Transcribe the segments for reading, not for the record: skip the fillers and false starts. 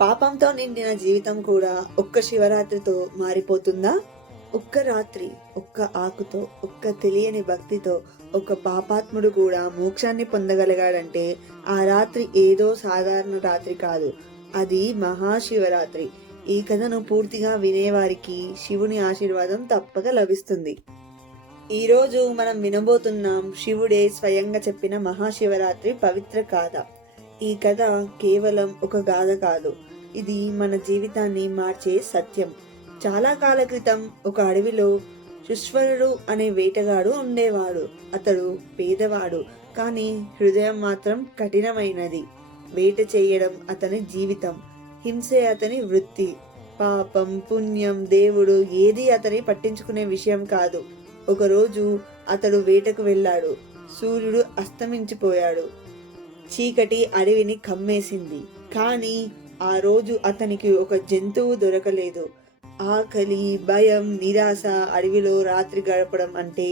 పాపంతో నిండిన జీవితం కూడా ఒక్క శివరాత్రితో మారిపోతుందా? ఒక్క రాత్రి, ఒక్క ఆకుతో, ఒక్క తెలియని భక్తితో ఒక పాపాత్ముడు కూడా మోక్షాన్ని పొందగలిగాడంటే ఆ రాత్రి ఏదో సాధారణ రాత్రి కాదు, అది మహాశివరాత్రి. ఈ కథను పూర్తిగా వినేవారికి శివుని ఆశీర్వాదం తప్పక లభిస్తుంది. ఈరోజు మనం వినబోతున్నాం శివుడే స్వయంగా చెప్పిన మహాశివరాత్రి పవిత్ర గాథ. ఈ కథ కేవలం ఒక గాథ కాదు, ఇది మన జీవితాన్ని మార్చే సత్యం. చాలా కాల క్రితం ఒక అడవిలో శుశ్వరుడు అనే వేటగాడు ఉండేవాడు. అతడు పేదవాడు, కానీ హృదయం మాత్రం కఠినమైనది. వేట చేయడం అతని జీవితం, హింసే అతని వృత్తి. పాపం, పుణ్యం, దేవుడు ఏది అతని పట్టించుకునే విషయం కాదు. ఒకరోజు అతడు వేటకు వెళ్ళాడు. సూర్యుడు అస్తమించిపోయాడు. చీకటి అడవిని కమ్మేసింది. కానీ ఆ రోజు అతనికి ఒక జంతువు దొరకలేదు. ఆకలి, భయం, నిరాశ. అడవిలో రాత్రి గడపడం అంటే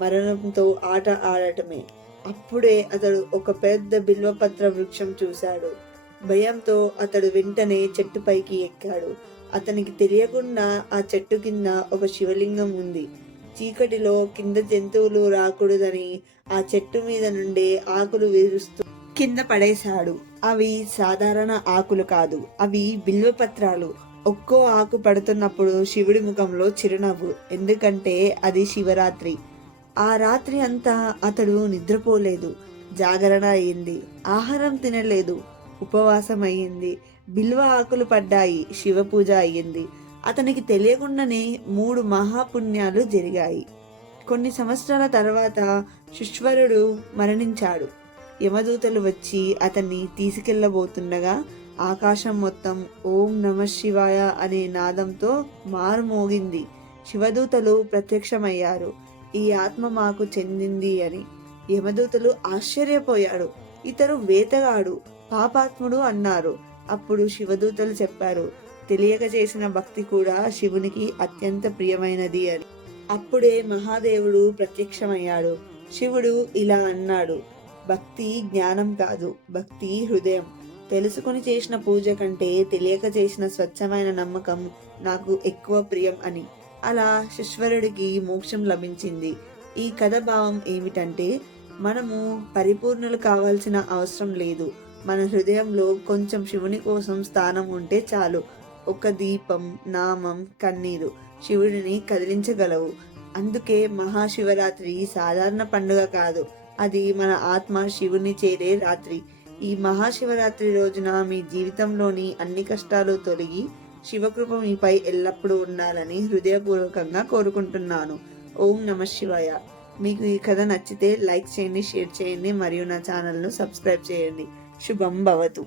మరణంతో ఆట ఆడటమే. అప్పుడే అతడు ఒక పెద్ద బిల్వపత్ర వృక్షం చూశాడు. భయంతో అతడు వెంటనే చెట్టుపైకి ఎక్కాడు. అతనికి తెలియకుండా ఆ చెట్టు కింద ఒక శివలింగం ఉంది. చీకటిలో కింద జంతువులు రాకూడదని ఆ చెట్టు మీద నుండే ఆకులు విరుస్తూ కింద పడేశాడు. అవి సాధారణ ఆకులు కాదు, అవి బిల్వపత్రాలు. ఒక్కో ఆకు పడుతున్నప్పుడు శివుడి ముఖంలో చిరునవ్వు, ఎందుకంటే అది శివరాత్రి. ఆ రాత్రి అంతా అతడు నిద్రపోలేదు. జాగరణ అయింది, ఆహారం తినలేదు, ఉపవాసం అయ్యింది. బిల్వ ఆకులు పడ్డాయి, శివ పూజ అయ్యింది. అతనికి తెలియకుండానే 3 మహాపుణ్యాలు జరిగాయి. కొన్ని సంవత్సరాల తర్వాత శుశ్వరుడు మరణించాడు. యమదూతలు వచ్చి అతన్ని తీసుకెళ్లబోతుండగా ఆకాశం మొత్తం ఓం నమః శివాయ అనే నాదంతో మారుమోగింది. శివదూతలు ప్రత్యక్షమయ్యారు. ఈ ఆత్మ మాకు చెందింది అని. యమదూతలు ఆశ్చర్యపోయాడు. ఇతడు వేతగాడు, పాపాత్ముడు అన్నారు. అప్పుడు శివదూతలు చెప్పారు, తెలియక చేసిన భక్తి కూడా శివునికి అత్యంత ప్రియమైనది అని. అప్పుడే మహాదేవుడు ప్రత్యక్షమయ్యాడు. శివుడు ఇలా అన్నాడు, భక్తి జ్ఞానం కాదు, భక్తి హృదయం. తెలుసుకుని చేసిన పూజ కంటే తెలియక చేసిన స్వచ్ఛమైన నమ్మకం నాకు ఎక్కువ ప్రియం అని. అలా శుశ్వరుడికి మోక్షం లభించింది. ఈ కథ భావం ఏమిటంటే, మనము పరిపూర్ణులు కావాల్సిన అవసరం లేదు. మన హృదయంలో కొంచెం శివుని కోసం స్థానం ఉంటే చాలు. ఒక దీపం, నామం, కన్నీరు శివుడిని కదిలించగలవు. అందుకే మహాశివరాత్రి సాధారణ పండుగ కాదు, అది మన ఆత్మ శివుని చేరే రాత్రి. ఈ మహాశివరాత్రి రోజున మీ జీవితంలోని అన్ని కష్టాలు తొలగి శివకృప మీపై ఎల్లప్పుడూ ఉండాలని హృదయపూర్వకంగా కోరుకుంటున్నాను. ఓం నమః శివాయ. మీకు ఈ కథ నచ్చితే లైక్ చేయండి, షేర్ చేయండి మరియు నా ఛానల్ను సబ్స్క్రైబ్ చేయండి. శుభం భవతు.